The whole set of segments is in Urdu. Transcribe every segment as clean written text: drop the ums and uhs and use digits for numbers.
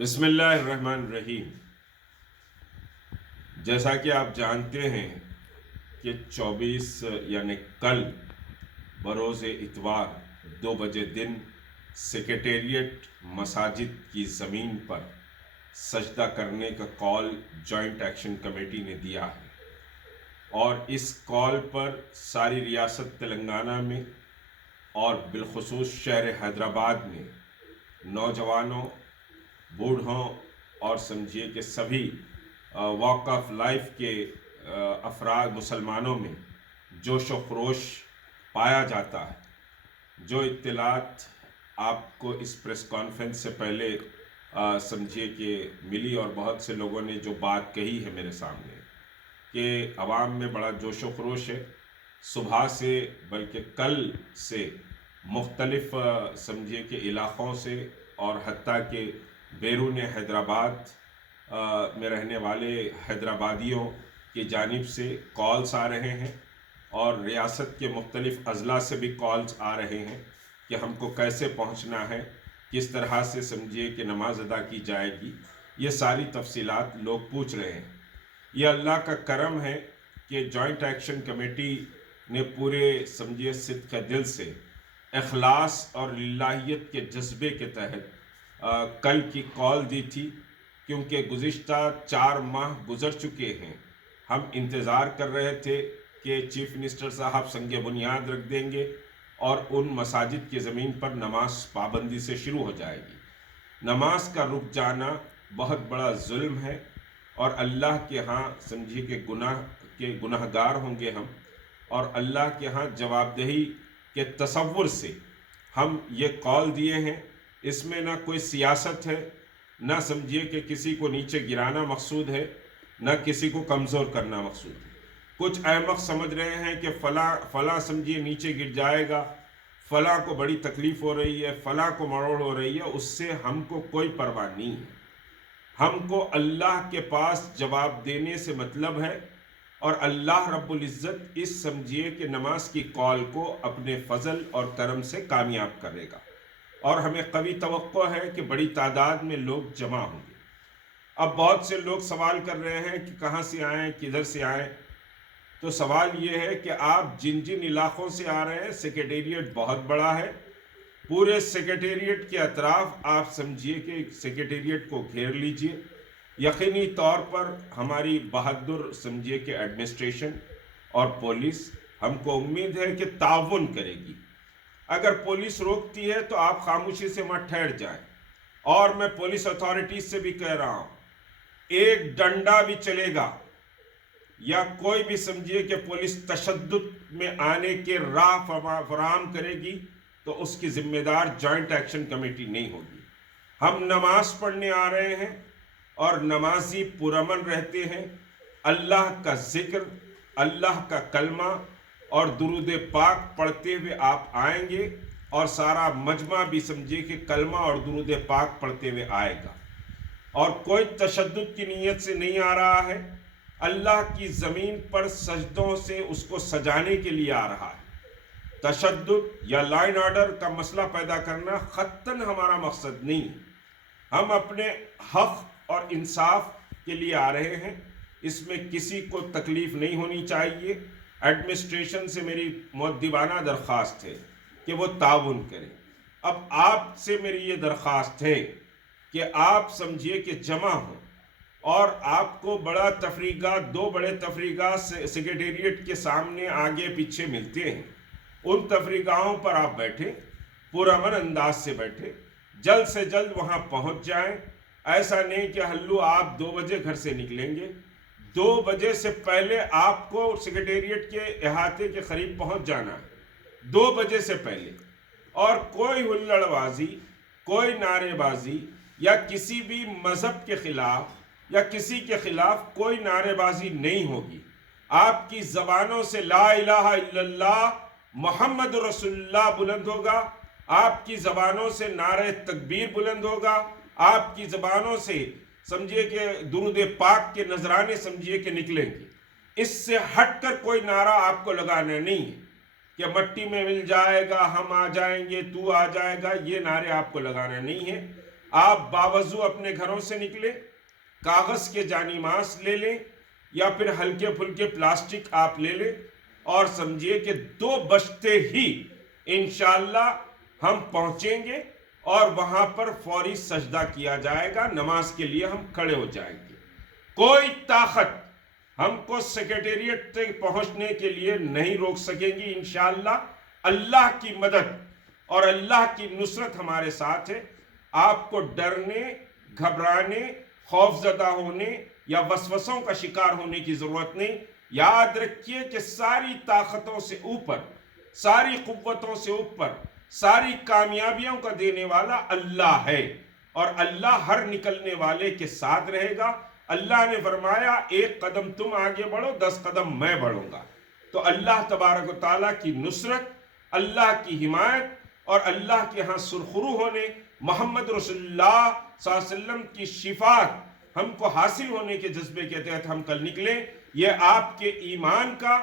بسم اللہ الرحمن الرحیم۔ جیسا کہ آپ جانتے ہیں کہ 24 یعنی کل بروز اتوار 2 بجے دن سیکریٹریٹ مساجد کی زمین پر سجدہ کرنے کا کال جوائنٹ ایکشن کمیٹی نے دیا ہے، اور اس کال پر ساری ریاست تلنگانہ میں اور بالخصوص شہر حیدرآباد میں نوجوانوں، بوڑھوں اور سمجھیے کہ سبھی واک آف لائف کے افراد مسلمانوں میں جوش و خروش پایا جاتا ہے۔ جو اطلاعات آپ کو اس پریس کانفرنس سے پہلے سمجھیے کہ ملی، اور بہت سے لوگوں نے جو بات کہی ہے میرے سامنے کہ عوام میں بڑا جوش و خروش ہے صبح سے، بلکہ کل سے مختلف سمجھیے کہ علاقوں سے اور حتیٰ کہ بیرون حیدرآباد میں رہنے والے حیدرآبادیوں کی جانب سے کالز آ رہے ہیں، اور ریاست کے مختلف اضلاع سے بھی کالز آ رہے ہیں کہ ہم کو کیسے پہنچنا ہے، کس طرح سے سمجھیے کہ نماز ادا کی جائے گی۔ یہ ساری تفصیلات لوگ پوچھ رہے ہیں۔ یہ اللہ کا کرم ہے کہ جوائنٹ ایکشن کمیٹی نے پورے سمجھیے صدق دل سے، اخلاص اور للہیت کے جذبے کے تحت کل کی کال دی تھی، کیونکہ گزشتہ 4 ماہ گزر چکے ہیں۔ ہم انتظار کر رہے تھے کہ چیف منسٹر صاحب سنگ بنیاد رکھ دیں گے اور ان مساجد کی زمین پر نماز پابندی سے شروع ہو جائے گی۔ نماز کا رک جانا بہت بڑا ظلم ہے، اور اللہ کے ہاں سمجھیے کہ گناہ گار ہوں گے ہم، اور اللہ کے ہاں جواب دہی کے تصور سے ہم یہ کال دیے ہیں۔ اس میں نہ کوئی سیاست ہے، نہ سمجھیے کہ کسی کو نیچے گرانا مقصود ہے، نہ کسی کو کمزور کرنا مقصود ہے۔ کچھ احمق سمجھ رہے ہیں کہ فلاں سمجھیے نیچے گر جائے گا، فلاں کو بڑی تکلیف ہو رہی ہے، فلاں کو مروڑ ہو رہی ہے، اس سے ہم کو کوئی پرواہ نہیں ہے۔ ہم کو اللہ کے پاس جواب دینے سے مطلب ہے، اور اللہ رب العزت اس سمجھیے کہ نماز کی کال کو اپنے فضل اور کرم سے کامیاب کرے گا، اور ہمیں قوی توقع ہے کہ بڑی تعداد میں لوگ جمع ہوں گے۔ اب بہت سے لوگ سوال کر رہے ہیں کہ کہاں سے آئیں، کدھر سے آئیں۔ تو سوال یہ ہے کہ آپ جن علاقوں سے آ رہے ہیں، سیکریٹریٹ بہت بڑا ہے، پورے سیکریٹریٹ کے اطراف آپ سمجھیے کہ سیکریٹریٹ کو گھیر لیجئے۔ یقینی طور پر ہماری بہادر سمجھیے کہ ایڈمنسٹریشن اور پولیس ہم کو امید ہے کہ تعاون کرے گی۔ اگر پولیس روکتی ہے تو آپ خاموشی سے مت ٹھہر جائیں، اور میں پولیس اتھارٹیز سے بھی کہہ رہا ہوں، ایک ڈنڈا بھی چلے گا یا کوئی بھی سمجھیے کہ پولیس تشدد میں آنے کے راہ فراہم کرے گی تو اس کی ذمہ دار جوائنٹ ایکشن کمیٹی نہیں ہوگی۔ ہم نماز پڑھنے آ رہے ہیں، اور نمازی پرامن رہتے ہیں۔ اللہ کا ذکر، اللہ کا کلمہ اور درود پاک پڑھتے ہوئے آپ آئیں گے، اور سارا مجمع بھی سمجھے کہ کلمہ اور درود پاک پڑھتے ہوئے آئے گا، اور کوئی تشدد کی نیت سے نہیں آ رہا ہے۔ اللہ کی زمین پر سجدوں سے اس کو سجانے کے لیے آ رہا ہے۔ تشدد یا لا اینڈ آرڈر کا مسئلہ پیدا کرنا خطاً ہمارا مقصد نہیں ہے۔ ہم اپنے حق اور انصاف کے لیے آ رہے ہیں، اس میں کسی کو تکلیف نہیں ہونی چاہیے۔ ایڈمنسٹریشن سے میری مؤدبانہ درخواست ہے کہ وہ تعاون کریں۔ اب آپ سے میری یہ درخواست ہے کہ آپ سمجھیے کہ جمع ہوں، اور آپ کو بڑا تفریقات، 2 بڑے تفریقات سیکریٹریٹ کے سامنے آگے پیچھے ملتے ہیں، ان تفریقاؤں پر آپ بیٹھیں، پرامن انداز سے بیٹھیں، جلد سے جلد وہاں پہنچ جائیں۔ ایسا نہیں کہ ہلو آپ 2 بجے گھر سے نکلیں گے، 2 بجے سے پہلے آپ کو سیکریٹریٹ کے احاطے کے قریب پہنچ جانا ہے، 2 بجے سے پہلے۔ اور کوئی ہلڑ بازی، کوئی نعرے بازی یا کسی بھی مذہب کے خلاف یا کسی کے خلاف کوئی نعرے بازی نہیں ہوگی۔ آپ کی زبانوں سے لا الہ الا اللہ محمد رسول اللہ بلند ہوگا، آپ کی زبانوں سے نعرہ تکبیر بلند ہوگا، آپ کی زبانوں سے سمجھیے کہ درود پاک کے نذرانے سمجھیے کہ نکلیں گے۔ اس سے ہٹ کر کوئی نعرہ آپ کو لگانا نہیں ہے کہ مٹی میں مل جائے گا، ہم آ جائیں گے، تو آ جائے گا، یہ نعرے آپ کو لگانا نہیں ہے۔ آپ باوضو اپنے گھروں سے نکلے، کاغذ کے جانماز لے لیں یا پھر ہلکے پھلکے پلاسٹک آپ لے لیں، اور سمجھیے کہ 2 بجتے ہی انشاءاللہ ہم پہنچیں گے اور وہاں پر فوری سجدہ کیا جائے گا، نماز کے لیے ہم کھڑے ہو جائیں گے۔ کوئی طاقت ہم کو سیکریٹریٹ تک پہنچنے کے لیے نہیں روک سکیں گی انشاءاللہ۔ اللہ کی مدد اور اللہ کی نصرت ہمارے ساتھ ہے۔ آپ کو ڈرنے، گھبرانے، خوف زدہ ہونے یا وسوسوں کا شکار ہونے کی ضرورت نہیں۔ یاد رکھیے کہ ساری طاقتوں سے اوپر، ساری قوتوں سے اوپر، ساری کامیابیوں کا دینے والا اللہ ہے، اور اللہ ہر نکلنے والے کے ساتھ رہے گا۔ اللہ نے فرمایا 1 قدم تم آگے بڑھو، 10 قدم میں بڑھوں گا۔ تو اللہ تبارک و تعالیٰ کی نصرت، اللہ کی حمایت اور اللہ کے ہاں سرخرو ہونے، محمد رسول اللہ صلی اللہ علیہ وسلم کی شفاعت ہم کو حاصل ہونے کے جذبے کے تحت ہم کل نکلیں۔ یہ آپ کے ایمان کا،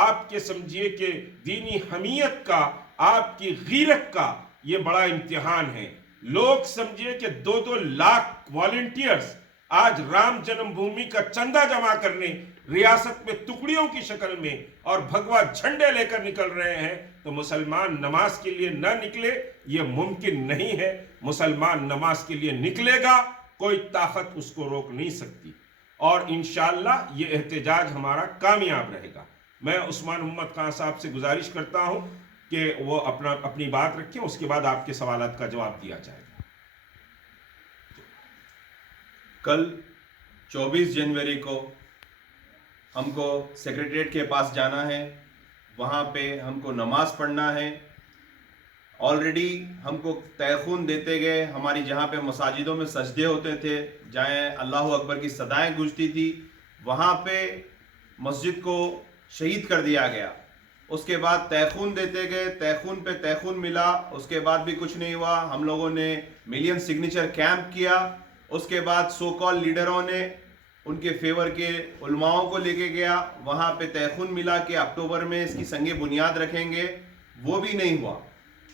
آپ کے سمجھیے کہ دینی حمیت کا، آپ کی غیرت کا یہ بڑا امتحان ہے۔ لوگ سمجھیے کہ 2-2 لاکھ والنٹیئرز آج رام جنم بھومی کا چندہ جمع کرنے ریاست میں ٹکڑیوں کی شکل میں اور بھگوا جھنڈے لے کر نکل رہے ہیں، تو مسلمان نماز کے لیے نہ نکلے یہ ممکن نہیں ہے۔ مسلمان نماز کے لیے نکلے گا، کوئی طاقت اس کو روک نہیں سکتی، اور انشاءاللہ یہ احتجاج ہمارا کامیاب رہے گا۔ میں عثمان محمد خان صاحب سے گزارش کرتا ہوں کہ وہ اپنی بات رکھیں، اس کے بعد آپ کے سوالات کا جواب دیا جائے گا۔ کل 24 جنوری کو ہم کو سیکریٹریٹ کے پاس جانا ہے، وہاں پہ ہم کو نماز پڑھنا ہے۔ آلریڈی ہم کو تیخون دیتے گئے، ہماری جہاں پہ مساجدوں میں سجدے ہوتے تھے، جہاں اللہ اکبر کی صدائیں گونجتی تھی، وہاں پہ مسجد کو شہید کر دیا گیا۔ اس کے بعد تیخون دیتے گئے، تیخون پہ تیخون ملا، اس کے بعد بھی کچھ نہیں ہوا۔ ہم لوگوں نے ملین سگنیچر کیمپ کیا، اس کے بعد سو کال لیڈروں نے ان کے فیور کے علماؤں کو لے کے گیا، وہاں پہ تیخون ملا کہ اکتوبر میں اس کی سنگ بنیاد رکھیں گے، وہ بھی نہیں ہوا۔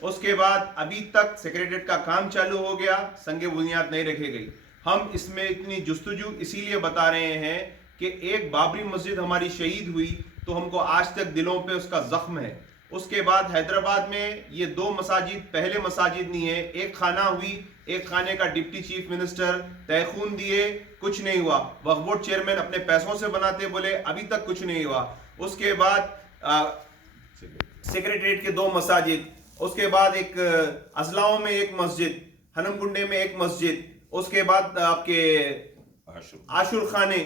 اس کے بعد ابھی تک سیکریٹریٹ کا کام چالو ہو گیا، سنگ بنیاد نہیں رکھی گئی۔ ہم اس میں اتنی جستجو اسی لیے بتا رہے ہیں کہ ایک بابری مسجد ہماری شہید ہوئی تو ہم کو آج تک دلوں پہ اس کا زخم ہے۔ اس کے بعد حیدرآباد میں یہ 2 مساجد پہلے مساجد نہیں ہے، ایک خانہ ہوئی، ایک خانے کا ڈپٹی چیف منسٹر تیخون دیے، کچھ نہیں ہوا۔ وقف بورڈ چیئرمین اپنے پیسوں سے بناتے بولے، ابھی تک کچھ نہیں ہوا۔ اس کے بعد سیکریٹریٹ کے 2 مساجد، اس کے بعد ایک ازلاؤں میں ایک مسجد، ہنم کنڈے میں ایک مسجد، اس کے بعد آپ کے عاشور خانے،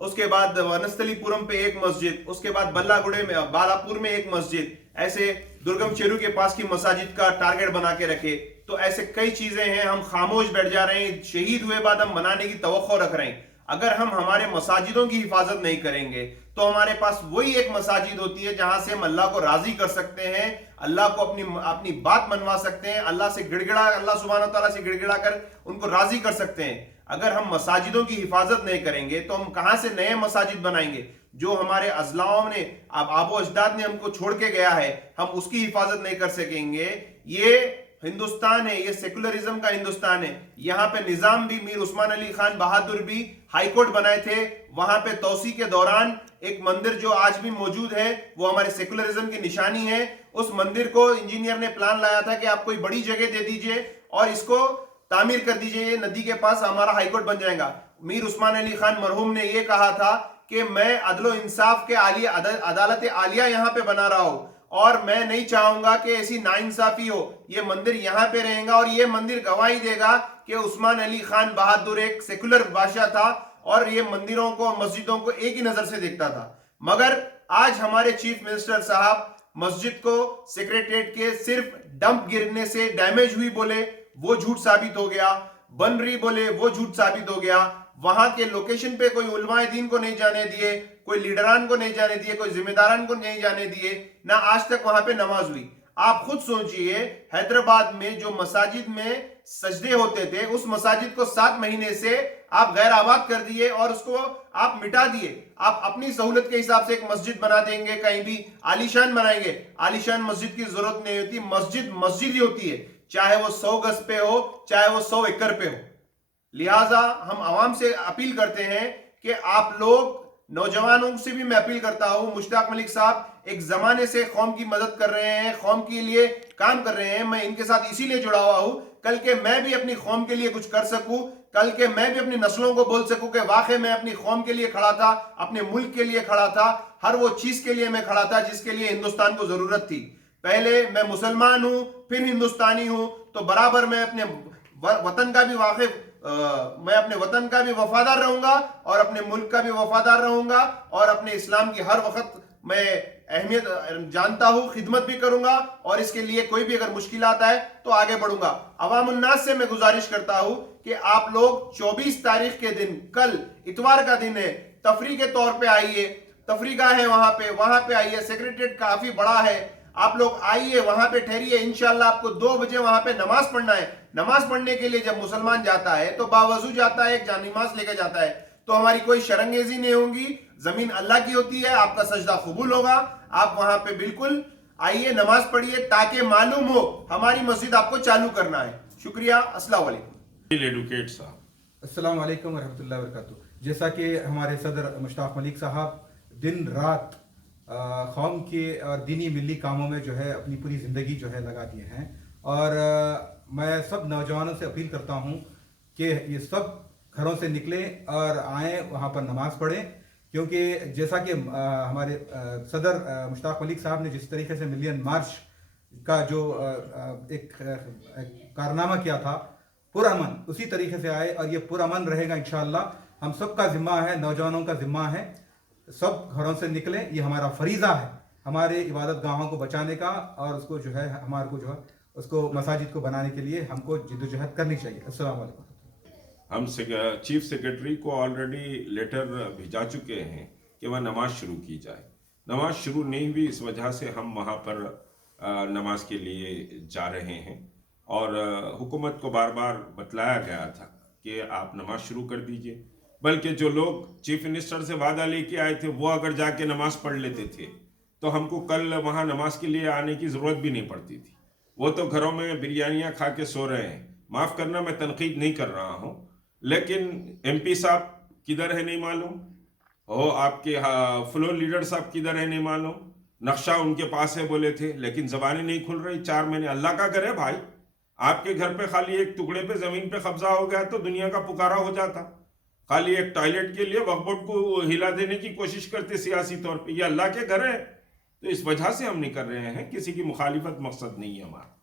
اس کے بعد ونستلی پورم پہ ایک مسجد، اس کے بعد بلا گڑے میں بالاپور میں ایک مسجد، ایسے درگم چیرو کے پاس کی مساجد کا ٹارگٹ بنا کے رکھے۔ تو ایسے کئی چیزیں ہیں، ہم خاموش بیٹھ جا رہے ہیں، شہید ہوئے بعد ہم منانے کی توقع رکھ رہے ہیں۔ اگر ہم ہمارے مساجدوں کی حفاظت نہیں کریں گے تو ہمارے پاس وہی ایک مساجد ہوتی ہے جہاں سے ہم اللہ کو راضی کر سکتے ہیں، اللہ کو اپنی بات منوا سکتے ہیں، اللہ سے اللہ سبحانہ وتعالیٰ سے گڑ گڑا کر ان کو راضی کر سکتے ہیں۔ اگر ہم مساجدوں کی حفاظت نہیں کریں گے تو ہم کہاں سے نئے مساجد بنائیں گے؟ جو ہمارے اضلاعوں نے آبا و اجداد نے ہم کو چھوڑ کے گیا ہے، ہم اس کی حفاظت نہیں کر سکیں گے۔ یہ ہندوستان ہے، یہ سیکولرزم کا ہندوستان ہے۔ یہاں پہ نظام بھی، میر عثمان علی خان بہادر بھی ہائی کورٹ بنائے تھے، وہاں پہ توسیع کے دوران ایک مندر جو آج بھی موجود ہے وہ ہمارے سیکولرزم کی نشانی ہے۔ اس مندر کو انجینئر نے پلان لایا تھا کہ آپ کوئی بڑی جگہ دے دیجئے اور اس کو تعمیر کر دیجئے، یہ ندی کے پاس ہمارا ہائی کورٹ بن جائے گا۔ میر عثمان علی خان مرحوم نے یہ کہا تھا کہ میں عدل و انصاف کے عدالت عالیہ یہاں پہ بنا رہا ہوں، اور میں نہیں چاہوں گا کہ ایسی ناانصافی ہو۔ یہ مندر یہاں پہ رہیں گا اور یہ مندر گواہی دے گا کہ عثمان علی خان بہادر ایک سیکولر بادشاہ تھا اور یہ مندروں کو، مسجدوں کو ایک ہی نظر سے دیکھتا تھا۔ مگر آج ہمارے چیف منسٹر صاحب مسجد کو سیکریٹریٹ کے صرف ڈمپ گرنے سے ڈیمیج ہوئی بولے، وہ جھوٹ ثابت ہو گیا، بن رہی بولے وہ جھوٹ ثابت ہو گیا۔ وہاں کے لوکیشن پہ کوئی علماء دین کو نہیں جانے دیے، کوئی لیڈران کو نہیں جانے دیے، کوئی ذمہ داران کو نہیں جانے دیے، نہ آج تک وہاں پہ نماز ہوئی۔ آپ خود سوچئے حیدرآباد میں جو مساجد میں سجدے ہوتے تھے، اس مساجد کو 7 مہینے سے آپ غیر آباد کر دیے اور اس کو آپ مٹا دیے۔ آپ اپنی سہولت کے حساب سے ایک مسجد بنا دیں گے، کہیں بھی عالیشان بنائیں گے۔ عالیشان مسجد کی ضرورت نہیں ہوتی، مسجد مسجد ہی ہوتی ہے۔ چاہے وہ 100 گز پہ ہو چاہے وہ 100 ایکڑ پہ ہو. لہٰذا ہم عوام سے اپیل کرتے ہیں کہ آپ لوگ, نوجوانوں سے بھی میں اپیل کرتا ہوں, مشتاق ملک صاحب ایک زمانے سے قوم کی مدد کر رہے ہیں, قوم کے لیے کام کر رہے ہیں, میں ان کے ساتھ اسی لیے جڑا ہوا ہوں کل کے میں بھی اپنی قوم کے لیے کچھ کر سکوں, کل کے میں بھی اپنی نسلوں کو بول سکوں کہ واقعی میں اپنی قوم کے لیے کھڑا تھا, اپنے ملک کے لیے کھڑا تھا, ہر وہ چیز کے لیے میں کھڑا تھا جس کے لیے ہندوستان کو ضرورت تھی. پہلے میں مسلمان ہوں پھر ہندوستانی ہوں, تو برابر میں اپنے وطن کا بھی میں اپنے وطن کا بھی وفادار رہوں گا اور اپنے ملک کا بھی وفادار رہوں گا, اور اپنے اسلام کی ہر وقت میں اہمیت جانتا ہوں, خدمت بھی کروں گا, اور اس کے لیے کوئی بھی اگر مشکلات آئے تو آگے بڑھوں گا. عوام الناس سے میں گزارش کرتا ہوں کہ آپ لوگ 24 تاریخ کے دن, کل اتوار کا دن ہے, تفریح کے طور پہ آئیے, تفریح گاہ ہے وہاں پہ آئیے, سیکریٹریٹ کافی بڑا ہے, آپ لوگ آئیے وہاں پہ ٹھہریے. انشاءاللہ آپ کو 2 بجے وہاں پہ نماز پڑھنا ہے. نماز پڑھنے کے لیے جب مسلمان جاتا ہے تو باوضو جاتا ہے, ایک جانماز لے کے جاتا ہے, تو ہماری کوئی شرنگیزی نہیں ہوگی, زمین اللہ کی ہوتی ہے, آپ کا سجدہ قبول ہوگا. آپ وہاں پہ بالکل آئیے, نماز پڑھیے, تاکہ معلوم ہو ہماری مسجد آپ کو چالو کرنا ہے. شکریہ. السلام علیکم. ایڈوکیٹ صاحب. السلام علیکم ورحمۃ اللہ وبرکاتہ. جیسا کہ ہمارے صدر مشتاق ملک صاحب دن رات قوم کے اور دینی ملی کاموں میں جو ہے اپنی پوری زندگی جو ہے لگا دیے ہیں, اور میں سب نوجوانوں سے اپیل کرتا ہوں کہ یہ سب گھروں سے نکلیں اور آئیں وہاں پر نماز پڑھیں, کیونکہ جیسا کہ ہمارے صدر مشتاق ملک صاحب نے جس طریقے سے ملین مارچ کا جو ایک کارنامہ کیا تھا پرامن, اسی طریقے سے آئے, اور یہ پرامن رہے گا انشاءاللہ. ہم سب کا ذمہ ہے, نوجوانوں کا ذمہ ہے, سب گھروں سے نکلیں, یہ ہمارا فریضہ ہے ہمارے عبادت گاہوں کو بچانے کا, اور اس کو جو ہے ہمارے کو جو ہے اس کو مساجد کو بنانے کے لیے ہم کو جدوجہد کرنی چاہیے. السلام علیکم. ہم چیف سیکرٹری کو آلریڈی لیٹر بھیجا چکے ہیں کہ وہ نماز شروع کی جائے. نماز شروع نہیں ہوئی, اس وجہ سے ہم وہاں پر نماز کے لیے جا رہے ہیں, اور حکومت کو بار بار بتلایا گیا تھا کہ آپ نماز شروع کر دیجئے. بلکہ جو لوگ چیف منسٹر سے وعدہ لے کے آئے تھے وہ اگر جا کے نماز پڑھ لیتے تھے تو ہم کو کل وہاں نماز کے لیے آنے کی ضرورت بھی نہیں پڑتی تھی. وہ تو گھروں میں بریانیاں کھا کے سو رہے ہیں. معاف کرنا, میں تنقید نہیں کر رہا ہوں, لیکن ایم پی صاحب کدھر ہے نہیں معلوم, وہ آپ کے فلور لیڈر صاحب کدھر ہے نہیں معلوم. نقشہ ان کے پاس ہے بولے تھے, لیکن زبانیں نہیں کھل رہی. 4 مہینے اللہ کا گھر ہے بھائی, آپ کے گھر پہ خالی ایک ٹکڑے پہ زمین پہ قبضہ ہو گیا تو دنیا کا پکارا ہو جاتا. خالی ایک ٹوائلٹ کے لیے وقف بورڈ کو ہلا دینے کی کوشش کرتے سیاسی طور پہ. یہ اللہ کے گھر ہے, تو اس وجہ سے ہم نہیں کر رہے ہیں, کسی کی مخالفت مقصد نہیں ہے ہمارا.